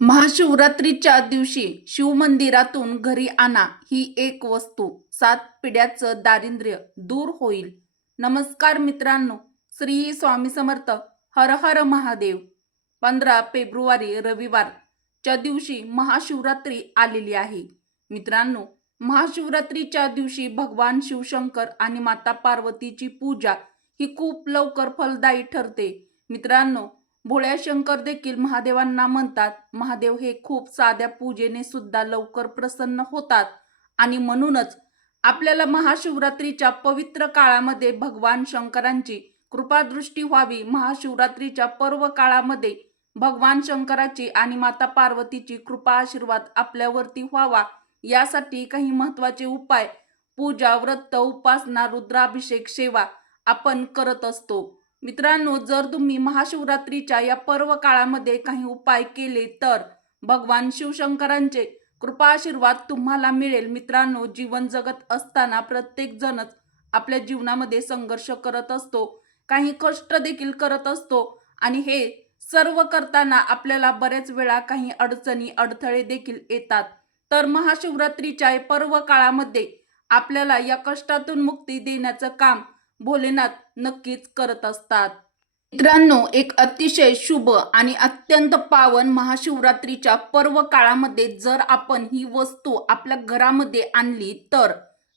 महाशिवरात्रीच्या दिवशी शिवमंदिरातून घरी आणा ही एक वस्तू. सात पिढ्याचं दारिद्र्य दूर होईल. नमस्कार मित्रांनो श्री स्वामी समर्थ हर हर महादेव. पंधरा फेब्रुवारी रविवारच्या दिवशी महाशिवरात्री आलेली आहे. मित्रांनो महाशिवरात्रीच्या दिवशी भगवान शिवशंकर आणि माता पार्वतीची पूजा ही खूप लवकर फलदायी ठरते. मित्रांनो भोळ्या शंकर देखील महादेवांना म्हणतात महादेव हे खूप साध्या पूजेने सुद्धा लवकर प्रसन्न होतात. आणि म्हणूनच आपल्याला महाशिवरात्रीच्या पवित्र काळामध्ये भगवान शंकरांची कृपादृष्टी व्हावी. महाशिवरात्रीच्या पर्व काळामध्ये भगवान शंकराची आणि माता पार्वतीची कृपा आशीर्वाद आपल्यावरती व्हावा. यासाठी काही महत्त्वाचे उपाय पूजा व्रत उपासना रुद्राभिषेक सेवा आपण करत असतो. मित्रांनो जर तुम्ही महाशिवरात्रीच्या या पर्व काळामध्ये काही उपाय केले तर भगवान शिवशंकरांचे कृपा आशीर्वाद तुम्हाला मिळेल. मित्रांनो जीवन जगत असताना प्रत्येक जणच आपल्या जीवनामध्ये संघर्ष करत असतो. काही कष्ट देखील करत असतो. आणि हे सर्व करताना आपल्याला बरेच वेळा काही अडचणी अडथळे देखील येतात. तर महाशिवरात्रीच्या पर्व काळामध्ये आपल्याला या कष्टातून मुक्ती देण्याचं काम भोलेनाथ नक्कीच करत असतात. मित्रांनो एक अतिशय शुभ आणि अत्यंत पावन महाशिवरात्रीच्या पर्व काळामध्ये जर आपण ही वस्तू आपल्या घरामध्ये आणली तर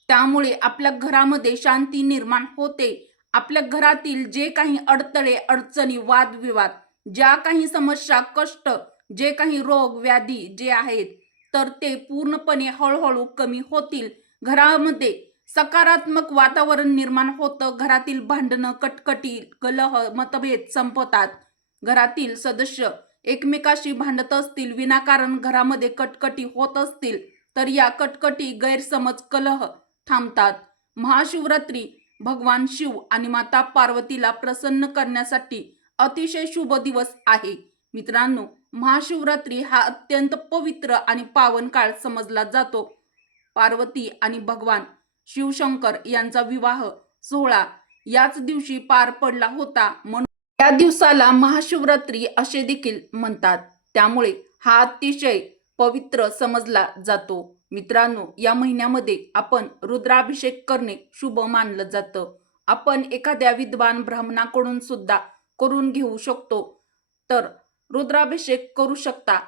त्यामुळे आपल्या घरामध्ये शांती निर्माण होते. आपल्या घरातील जे काही अडथळे अडचणी वादविवाद ज्या काही समस्या कष्ट जे काही रोग व्याधी जे आहेत तर ते पूर्णपणे हळूहळू कमी होतील. घरामध्ये सकारात्मक वातावरण निर्माण होतं. घरातील भांडणं कटकटी कलह मतभेद संपतात. घरातील सदस्य एकमेकाशी भांडत असतील विनाकारण घरामध्ये कटकटी होत असतील तर या कटकटी गैरसमज कलह थांबतात. महाशिवरात्री भगवान शिव आणि माता पार्वतीला प्रसन्न करण्यासाठी अतिशय शुभ दिवस आहे. मित्रांनो महाशिवरात्री हा अत्यंत पवित्र आणि पावन काळ समजला जातो. पार्वती आणि भगवान शिवशंकर यांचा विवाह सोहळा याच दिवशी पार पडला होता म्हणून या दिवसाला महाशिवरात्री असे देखील म्हणतात. त्यामुळे हा अतिशय पवित्र समजला जातो. मित्रांनो या महिन्यामध्ये आपण रुद्राभिषेक करणे शुभ मानलं जातं. आपण एखाद्या विद्वान ब्राह्मणाकडून सुद्धा करून घेऊ शकतो. तर रुद्राभिषेक करू शकता.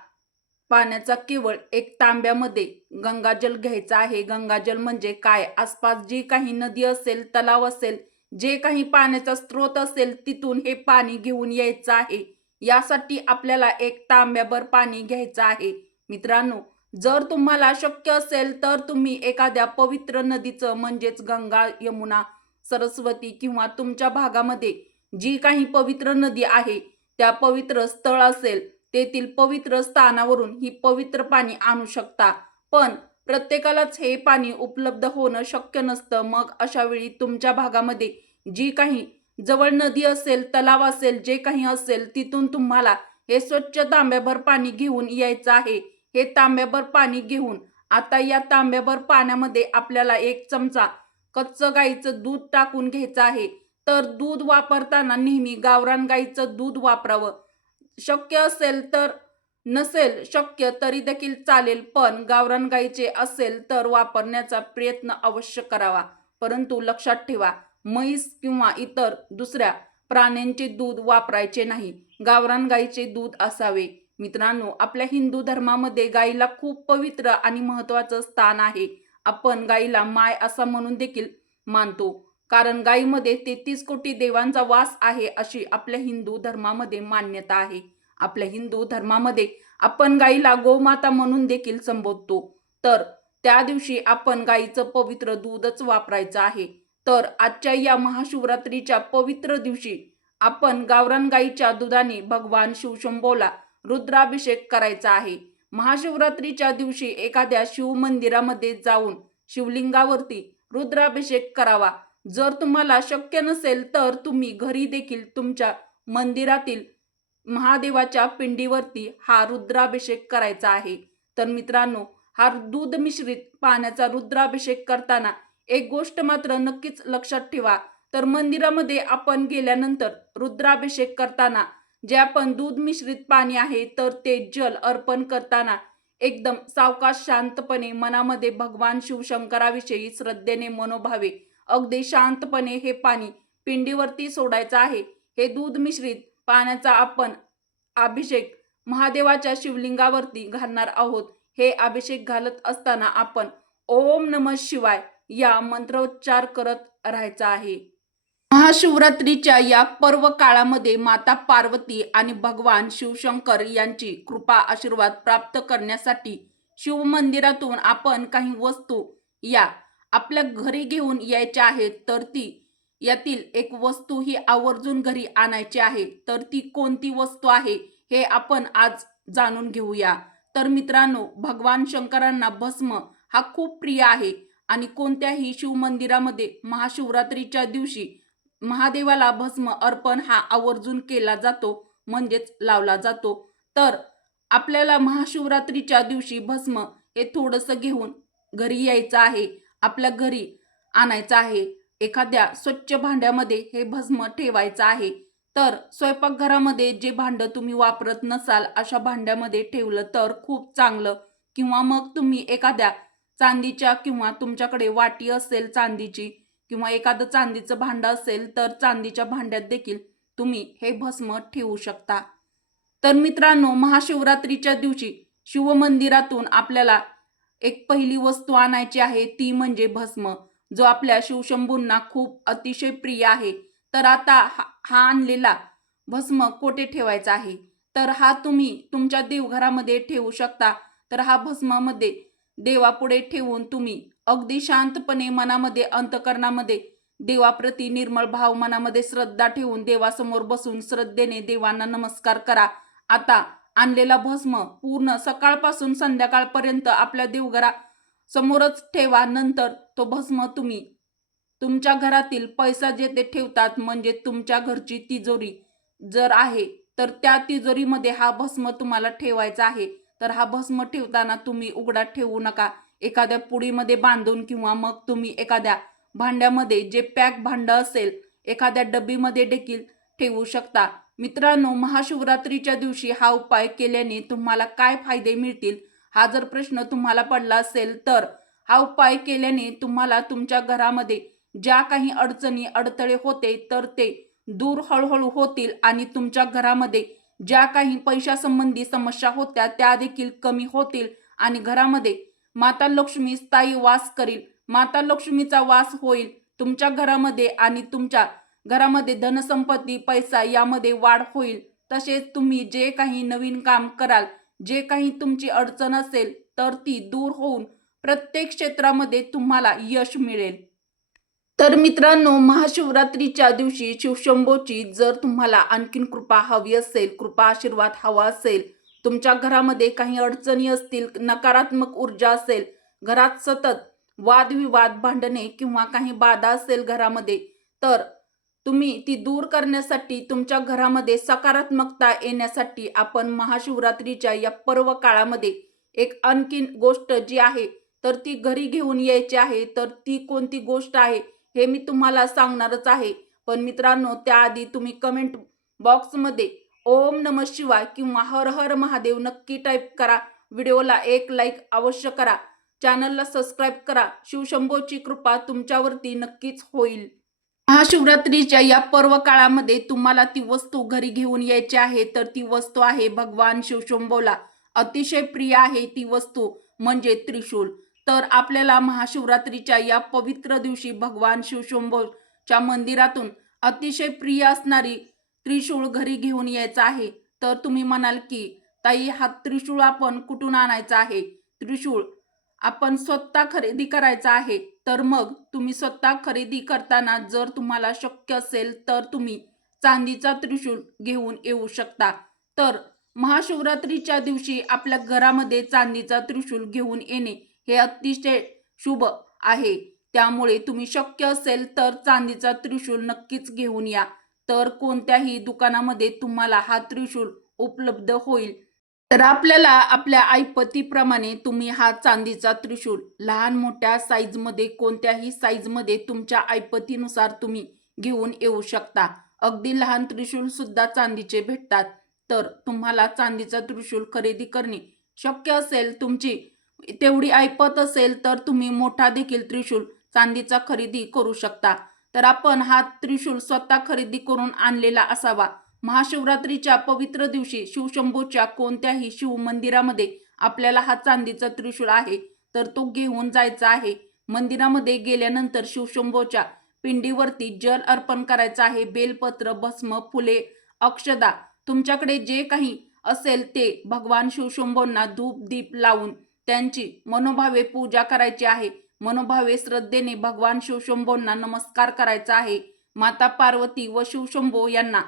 पाण्याचा केवळ एक तांब्यामध्ये गंगाजल घ्यायचा आहे. गंगाजल म्हणजे काय? आसपास जी काही नदी असेल तलाव असेल जे काही पाण्याचा स्रोत असेल तिथून हे पाणी घेऊन यायचं आहे. यासाठी आपल्याला एक तांब्याभर पाणी घ्यायचं आहे. मित्रांनो जर तुम्हाला शक्य असेल तर तुम्ही एखाद्या पवित्र नदीचं म्हणजेच गंगा यमुना सरस्वती किंवा तुमच्या भागामध्ये जी काही पवित्र नदी आहे त्या पवित्र स्थळ असेल तेथील पवित्र स्थानावरून ही पवित्र पाणी आणू शकता. पण प्रत्येकालाच हे पाणी उपलब्ध होणं शक्य नसतं. मग अशा वेळी तुमच्या भागामध्ये जी काही जवळ नदी असेल तलाव असेल जे काही असेल तिथून तुम्हाला हे स्वच्छ तांब्याभर पाणी घेऊन यायचं आहे. हे तांब्याभर पाणी घेऊन आता या तांब्याभर पाण्यामध्ये आपल्याला एक चमचा कच्चं गाईचं दूध टाकून घ्यायचं आहे. तर दूध वापरताना नेहमी गावरान गाईचं दूध वापरावं. शक्य असेल तर नसेल शक्य तरी देखील चालेल पण गावरान गाईचे असेल तर वापरण्याचा प्रयत्न अवश्य करावा. परंतु लक्षात ठेवा म्हैस किंवा इतर दुसऱ्या प्राण्यांचे दूध वापरायचे नाही. गावरान गाईचे दूध असावे. मित्रांनो आपल्या हिंदू धर्मामध्ये गाईला खूप पवित्र आणि महत्वाचं स्थान आहे. आपण गाईला माय असं म्हणून देखील मानतो. कारण गायीमध्ये तेहतीस कोटी देवांचा वास आहे अशी आपल्या हिंदू धर्मामध्ये मान्यता आहे. आपल्या हिंदू धर्मामध्ये आपण गाईला गोमाता म्हणून देखील संबोधतो. तर त्या दिवशी आपण गाईचं पवित्र दूधच वापरायचं आहे. तर आजच्या या महाशिवरात्रीच्या पवित्र दिवशी आपण गावरान गाईच्या दुधाने भगवान शिवशंभोला रुद्राभिषेक करायचा आहे. महाशिवरात्रीच्या दिवशी एखाद्या शिव मंदिरामध्ये जाऊन शिवलिंगावरती रुद्राभिषेक करावा. जर तुम्हाला शक्य नसेल तर तुम्ही घरी देखील तुमच्या मंदिरातील महादेवाच्या पिंडीवरती हा रुद्राभिषेक करायचा आहे. तर मित्रांनो हा दूध मिश्रित पाण्याचा रुद्राभिषेक करताना एक गोष्ट मात्र नक्कीच लक्षात ठेवा. तर मंदिरामध्ये आपण गेल्यानंतर रुद्राभिषेक करताना जे आपण दूध मिश्रित पाणी आहे तर ते जल अर्पण करताना एकदम सावकाश शांतपणे मनामध्ये भगवान शिवशंकराविषयी श्रद्धेने मनोभावे अगदी शांतपणे हे पाणी पिंडीवरती सोडायचं आहे. हे दूध मिश्रित पाण्याचा आपण अभिषेक महादेवाच्या शिवलिंगावरती घालणार आहोत. हे अभिषेक घालत असताना आपण ओम नम शिवाय या मंत्रोच्चार करत राहायचा आहे. महाशिवरात्रीच्या या पर्व काळामध्ये माता पार्वती आणि भगवान शिवशंकर यांची कृपा आशीर्वाद प्राप्त करण्यासाठी शिवमंदिरातून आपण काही वस्तू या आपल्या घरी घेऊन यायच्या आहेत तर ती यातील एक वस्तू ही आवर्जून घरी आणायची आहे तर ती कोणती वस्तू आहे हे आपण आज जाणून घेऊया. तर मित्रांनो भगवान शंकरांना भस्म हा खूप प्रिय आहे आणि कोणत्याही शिवमंदिरामध्ये महाशिवरात्रीच्या दिवशी महादेवाला भस्म अर्पण हा आवर्जून केला जातो म्हणजेच लावला जातो. तर आपल्याला महाशिवरात्रीच्या दिवशी भस्म हे थोडंसं घेऊन घरी यायचं आहे. आपल्या घरी आणायचं आहे. एखाद्या स्वच्छ भांड्यामध्ये हे भस्म ठेवायचं आहे. तर स्वयंपाकघरामध्ये जे भांडं तुम्ही वापरत नसाल अशा भांड्यामध्ये ठेवलं तर खूप चांगलं. किंवा मग तुम्ही एखाद्या चांदीच्या किंवा तुमच्याकडे वाटी असेल चांदीची किंवा एखादं चांदीचं भांडं असेल तर चांदीच्या भांड्यात देखील तुम्ही हे भस्म ठेवू शकता. तर मित्रांनो महाशिवरात्रीच्या दिवशी शिवमंदिरातून आपल्याला एक पहिली वस्तू आणायची आहे ती म्हणजे भस्म जो आपल्या शिवशंभूंना खूप अतिशय प्रिय आहे. तर आता हा हा आणलेला भस्म कोठे ठेवायचा आहे? तर हा तुम्ही तुमच्या देवघरामध्ये ठेवू शकता. तर हा भस्मामध्ये देवापुढे ठेवून तुम्ही अगदी शांतपणे मनामध्ये अंतकरणामध्ये देवाप्रती निर्मळ भाव मनामध्ये श्रद्धा ठेवून देवासमोर बसून श्रद्धेने देवांना नमस्कार करा. आता आणलेला भस्म पूर्ण सकाळपासून संध्याकाळपर्यंत आपल्या देवघरा समोरच ठेवा. नंतर तो भस्म तुम्ही तुमच्या घरातील पैसा जे ते ठेवतात म्हणजे तुमच्या घरची तिजोरी जर आहे तर त्या तिजोरीमध्ये हा भस्म तुम्हाला ठेवायचा आहे. तर हा भस्म ठेवताना तुम्ही उघडा ठेवू नका. एखाद्या पुडीमध्ये बांधून किंवा मग तुम्ही एखाद्या भांड्यामध्ये जे पॅक भांडं असेल एखाद्या डब्बीमध्ये देखील ठेवू शकता. मित्रांनो महाशिवरात्रीच्या दिवशी हा उपाय केल्याने तुम्हाला काय फायदे मिळतील हा जर प्रश्न तुम्हाला पडला असेल तर हा उपाय केल्याने तुम्हाला तुमच्या घरामध्ये ज्या काही अडचणी अडथळे होते तर ते दूर हळूहळू होतील आणि तुमच्या घरामध्ये ज्या काही पैशासंबंधी समस्या होत्या त्या देखील कमी होतील आणि घरामध्ये माता लक्ष्मी स्थायी वास करील. माता लक्ष्मीचा वास होईल तुमच्या घरामध्ये आणि तुमच्या घरामध्ये धनसंपत्ती पैसा यामध्ये वाढ होईल. तसेच तुम्ही जे काही नवीन काम कराल जे काही तुमची अडचण असेल तर ती दूर होऊन प्रत्येक क्षेत्रामध्ये तुम्हाला यश मिळेल. तर मित्रांनो महाशिवरात्रीच्या दिवशी शिवशंभोची जर तुम्हाला आणखीन कृपा हवी असेल कृपा आशीर्वाद हवा असेल तुमच्या घरामध्ये काही अडचणी असतील नकारात्मक ऊर्जा असेल घरात सतत वादविवाद भांडणे किंवा काही बाधा असेल घरामध्ये तर तुम्ही ती दूर करण्यासाठी तुमच्या घरामध्ये सकारात्मकता येण्यासाठी आपण महाशिवरात्रीच्या या पर्व काळामध्ये एक आणखीन गोष्ट जी आहे तर ती घरी घेऊन यायची आहे तर ती कोणती गोष्ट आहे हे मी तुम्हाला सांगणारच आहे. पण मित्रांनो त्याआधी तुम्ही कमेंट बॉक्समध्ये ओम नम शिवाय किंवा हर हर महादेव नक्की टाईप करा. व्हिडिओला एक लाईक अवश्य करा. चॅनलला सबस्क्राईब करा. शिवशंभोची कृपा तुमच्यावरती नक्कीच होईल. महाशिवरात्रीच्या या पर्व काळामध्ये तुम्हाला ती वस्तू घरी घेऊन यायची आहे तर ती वस्तू आहे भगवान शिवशंभोला. अतिशय प्रिय आहे ती वस्तू म्हणजे त्रिशूल. तर आपल्याला महाशिवरात्रीच्या या पवित्र दिवशी भगवान शिवशंभोच्या मंदिरातून अतिशय प्रिय असणारी त्रिशूळ घरी घेऊन यायचं आहे. तर तुम्ही म्हणाल की ताई हा त्रिशूळ आपण कुठून आणायचा आहे? त्रिशूळ आपण स्वतः खरेदी करायचा आहे. तर मग तुम्ही स्वतः खरेदी करताना जर तुम्हाला शक्य असेल तर तुम्ही चांदीचा त्रिशूल घेऊन येऊ शकता. तर महाशिवरात्रीच्या दिवशी आपल्या घरामध्ये चांदीचा त्रिशूल घेऊन येणे हे अतिशय शुभ आहे. त्यामुळे तुम्ही शक्य असेल तर चांदीचा त्रिशूल नक्कीच घेऊन या. तर कोणत्याही दुकानामध्ये तुम्हाला हा त्रिशूल उपलब्ध होईल. तर आपल्याला आपल्या ऐपतीप्रमाणे तुम्ही हा चांदीचा त्रिशूल लहान मोठ्या साईजमध्ये कोणत्याही साईजमध्ये तुमच्या आईपतीनुसार तुम्ही घेऊन येऊ शकता. अगदी लहान त्रिशूल सुद्धा चांदीचे भेटतात. तर तुम्हाला चांदीचा त्रिशूल खरेदी करणे शक्य असेल तुमची तेवढी ऐपत असेल तर तुम्ही मोठा देखील त्रिशूल चांदीचा खरेदी करू शकता. तर आपण हा त्रिशूल स्वतः खरेदी करून आणलेला असावा. महाशिवरात्रीच्या पवित्र दिवशी शिवशंभूच्या कोणत्याही शिव मंदिरामध्ये आपल्याला हा चांदीचा त्रिशूळ आहे तर तो घेऊन जायचा आहे. मंदिरामध्ये गेल्यानंतर शिवशंभूच्या पिंडीवरती जल अर्पण करायचं आहे. बेलपत्र भस्म फुले अक्षदा तुमच्याकडे जे काही असेल ते भगवान शिवशंभूंना धूप दीप लावून त्यांची मनोभावे पूजा करायची आहे. मनोभावे श्रद्धेने भगवान शिवशंभूंना नमस्कार करायचा आहे. माता पार्वती व शिवशंभो यांना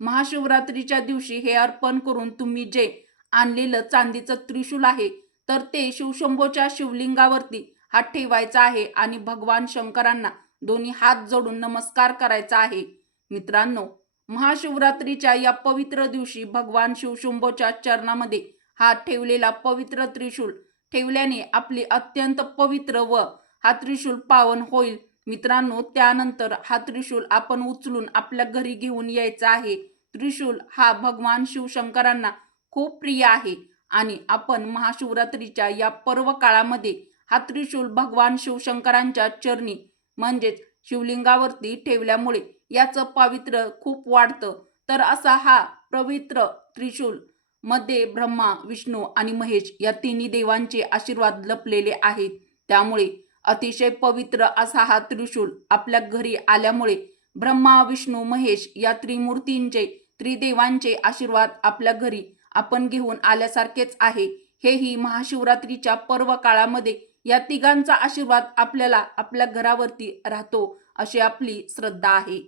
महाशिवरात्रीच्या दिवशी हे अर्पण करून तुम्ही जे आणलेलं चांदीचं त्रिशूल आहे तर ते शिवशंभोच्या शिवलिंगावरती हात ठेवायचा आहे आणि भगवान शंकरांना दोन्ही हात जोडून नमस्कार करायचा आहे. मित्रांनो महाशिवरात्रीच्या या पवित्र दिवशी भगवान शिवशंभोच्या चरणामध्ये हात ठेवलेला पवित्र त्रिशूल ठेवल्याने आपली अत्यंत पवित्र व हा त्रिशूल पावन होईल. मित्रांनो त्यानंतर हा त्रिशूल आपण उचलून आपल्या घरी घेऊन यायचा आहे. त्रिशूल हा भगवान शिवशंकरांना खूप प्रिय आहे आणि आपण महाशिवरात्रीच्या या पर्व काळामध्ये हा त्रिशूल भगवान शिवशंकरांच्या चरणी म्हणजेच शिवलिंगावरती ठेवल्यामुळे याचं पावित्र्य खूप वाढतं. तर असा हा पवित्र त्रिशूल मध्ये ब्रह्मा विष्णू आणि महेश या तिन्ही देवांचे आशीर्वाद लपलेले आहेत. त्यामुळे अतिशय पवित्र असा हा त्रिशूल आपल्या घरी आल्यामुळे ब्रह्मा विष्णू महेश या त्रिमूर्तींचे त्रिदेवांचे आशीर्वाद आपल्या घरी आपण घेऊन आल्यासारखेच आहे. हेही महाशिवरात्रीच्या पर्व काळामध्ये या तिघांचा आशीर्वाद आपल्याला आपल्या घरावरती राहतो अशी आपली श्रद्धा आहे.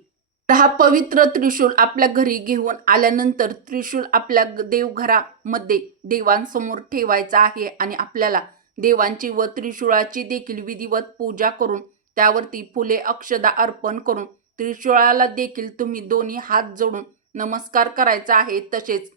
तर हा पवित्र त्रिशूल आपल्या घरी घेऊन आल्यानंतर त्रिशूल आपल्या देवघरामध्ये देवांसमोर ठेवायचा आहे आणि आपल्याला देवांची व त्रिशूळाची देखील विधिवत पूजा करून त्यावरती फुले अक्षदा अर्पण करून त्रिशूळाला देखील तुम्ही दोन्ही हात जोडून नमस्कार करायचा आहे तसेच.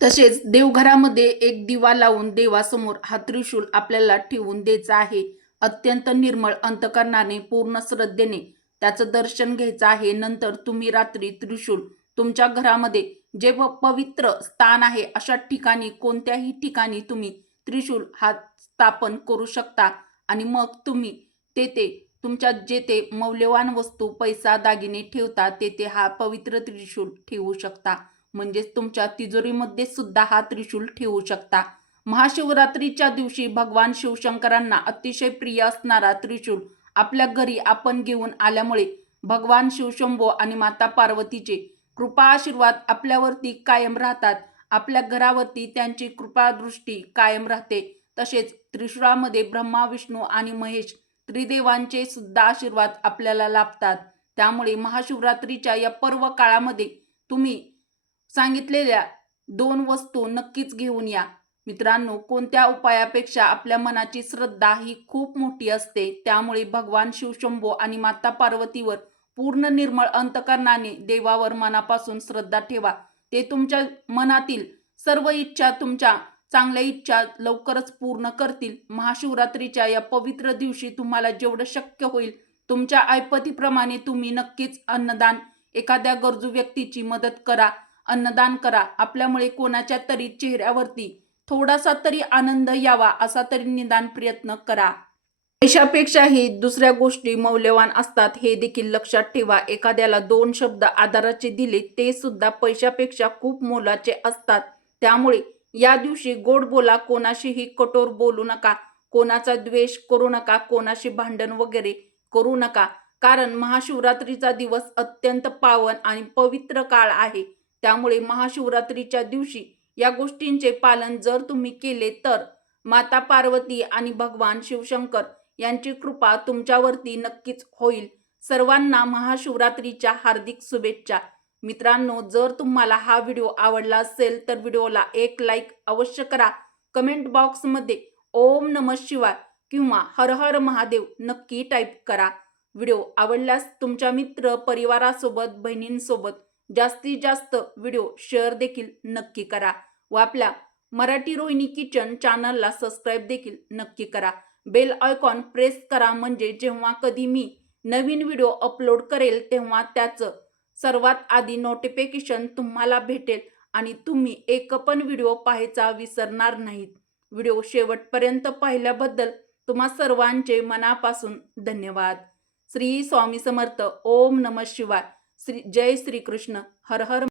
तसेच देवघरामध्ये एक दिवा लावून देवासमोर हा त्रिशूल आपल्याला ठेवून द्यायचा आहे. अत्यंत निर्मळ अंतकरणाने पूर्ण श्रद्धेने त्याचं दर्शन घ्यायचं आहे. नंतर तुम्ही रात्री त्रिशूल तुमच्या घरामध्ये जे पवित्र स्थान आहे अशा ठिकाणी कोणत्याही ठिकाणी तुम्ही त्रिशूल हा स्थापन करू शकता. आणि मग तुम्ही तेथे तुमच्या जेथे मौल्यवान वस्तू पैसा दागिने ठेवता तेथे हा पवित्र त्रिशूल ठेवू शकता. म्हणजेच तुमच्या तिजोरीमध्ये सुद्धा हा त्रिशूल ठेवू शकता. महाशिवरात्रीच्या दिवशी भगवान शिवशंकरांना अतिशय प्रिय असणारा त्रिशूल आपल्या घरी आपण घेऊन आल्यामुळे भगवान शिवशंभो आणि माता पार्वतीचे कृपा आशीर्वाद आपल्यावरती कायम राहतात. आपल्या घरावरती त्यांची कृपादृष्टी कायम राहते. तसेच त्रिशुरामध्ये ब्रह्मा विष्णू आणि महेश त्रिदेवांचे सुद्धा आशीर्वाद आपल्याला लाभतात. त्यामुळे महाशिवरात्रीच्या या पर्व काळामध्ये तुम्ही सांगितलेल्या दोन वस्तू नक्कीच घेऊन या. मित्रांनो कोणत्या उपायापेक्षा आपल्या मनाची श्रद्धा ही खूप मोठी असते त्यामुळे भगवान शिवशंभो आणि माता पार्वतीवर पूर्ण निर्मळ अंतकरणाने देवावर मनापासून श्रद्धा ठेवा. ते तुमच्या मनातील सर्व इच्छा तुमच्या चांगल्या इच्छा लवकरच पूर्ण करतील. महाशिवरात्रीच्या या पवित्र दिवशी तुम्हाला जेवढं शक्य होईल तुमच्या ऐपतीप्रमाणे तुम्ही नक्कीच अन्नदान एखाद्या गरजू व्यक्तीची मदत करा अन्नदान करा. आपल्यामुळे कोणाच्या तरी चेहऱ्यावरती थोडासा तरी आनंद यावा असा तरी निदान प्रयत्न करा. पैशापेक्षाही दुसऱ्या गोष्टी मौल्यवान असतात हे देखील लक्षात ठेवा. एखाद्याला दोन शब्द आधाराचे दिले ते सुद्धा पैशापेक्षा खूप मोलाचे असतात. त्यामुळे या दिवशी गोड बोला कोणाशीही कठोर बोलू नका. कोणाचा द्वेष करू नका कोणाशी भांडण वगैरे करू नका. कारण महाशिवरात्रीचा दिवस अत्यंत पावन आणि पवित्र काळ आहे. त्यामुळे महाशिवरात्रीच्या दिवशी या गोष्टींचे पालन जर तुम्ही केले तर माता पार्वती आणि भगवान शिवशंकर यांची कृपा तुमच्यावरती नक्कीच होईल. सर्वांना महाशिवरात्रीच्या हार्दिक शुभेच्छा. मित्रांनो जर तुम्हाला हा व्हिडिओ आवडला असेल तर व्हिडिओला एक लाईक अवश्य करा. कमेंट बॉक्समध्ये ओम नम शिवाय किंवा हर हर महादेव नक्की टाईप करा. व्हिडिओ आवडल्यास तुमच्या मित्र परिवारासोबत बहिणींसोबत जास्तीत जास्त व्हिडिओ शेअर देखील नक्की करा व आपल्या मराठी रोहिणी किचन चॅनलला सबस्क्राईब देखील नक्की करा. बेल आयकॉन प्रेस करा म्हणजे जेव्हा कधी मी नवीन व्हिडिओ अपलोड करेल तेव्हा त्याचं सर्वात आधी नोटिफिकेशन तुम्हाला भेटेल आणि तुम्ही एक पण व्हिडिओ पाहायचा विसरणार नाहीत. व्हिडिओ शेवटपर्यंत पाहिल्याबद्दल तुम्हा सर्वांचे मनापासून धन्यवाद. श्री स्वामी समर्थ. ओम नम शिवाय. श्री जय श्रीकृष्ण. हर हर